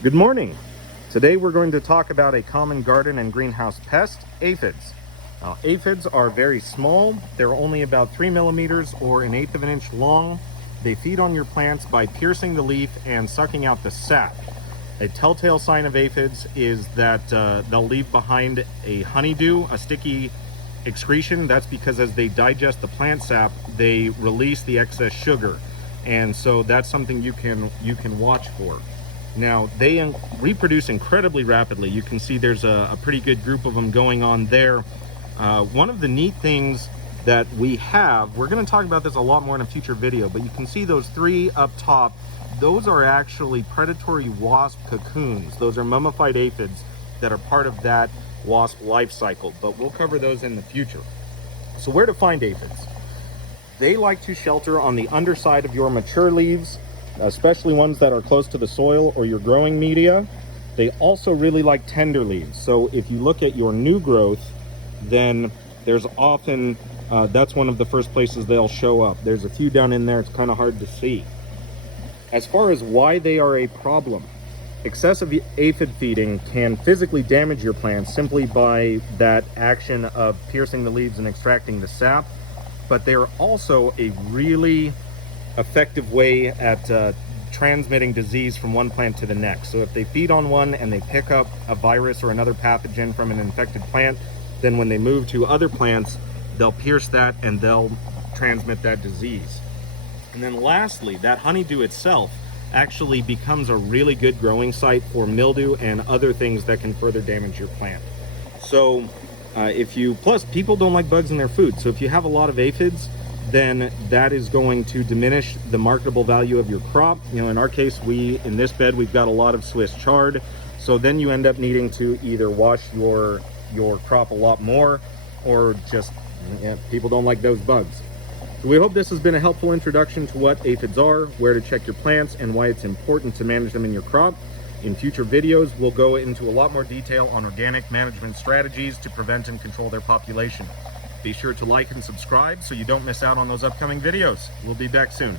Good morning. Today we're going to talk about a common garden and greenhouse pest, aphids. Now, aphids are very small. They're only about 3 millimeters or 1/8 of an inch long. They feed on your plants by piercing the leaf and sucking out the sap. A telltale sign of aphids is that they'll leave behind a honeydew, a sticky excretion. That's because as they digest the plant sap, they release the excess sugar. And so that's something you can watch for. Now, they reproduce incredibly rapidly. You can see there's a pretty good group of them going on there. One of the neat things that we have, we're going to talk about this a lot more in a future video, but you can see those 3 up top. Those are actually predatory wasp cocoons. Those are mummified aphids that are part of that wasp life cycle, but we'll cover those in the future. So where to find aphids? They like to shelter on the underside of your mature leaves, especially ones that are close to the soil or your growing media. They also really like tender leaves. So if you look at your new growth, then there's often, that's one of the first places they'll show up. There's a few down in there, it's kind of hard to see. As far as why they are a problem, excessive aphid feeding can physically damage your plants simply by that action of piercing the leaves and extracting the sap, but they're also a really effective way at transmitting disease from one plant to the next. So if they feed on one and they pick up a virus or another pathogen from an infected plant, then when they move to other plants, they'll pierce that and they'll transmit that disease. And then lastly, that honeydew itself actually becomes a really good growing site for mildew and other things that can further damage your plant. So plus people don't like bugs in their food. So if you have a lot of aphids, then that is going to diminish the marketable value of your crop. You know, in our case, in this bed, we've got a lot of Swiss chard. So then you end up needing to either wash your crop a lot more, or just, people don't like those bugs. So we hope this has been a helpful introduction to what aphids are, where to check your plants, and why it's important to manage them in your crop. In future videos, we'll go into a lot more detail on organic management strategies to prevent and control their population. Be sure to like and subscribe so you don't miss out on those upcoming videos. We'll be back soon.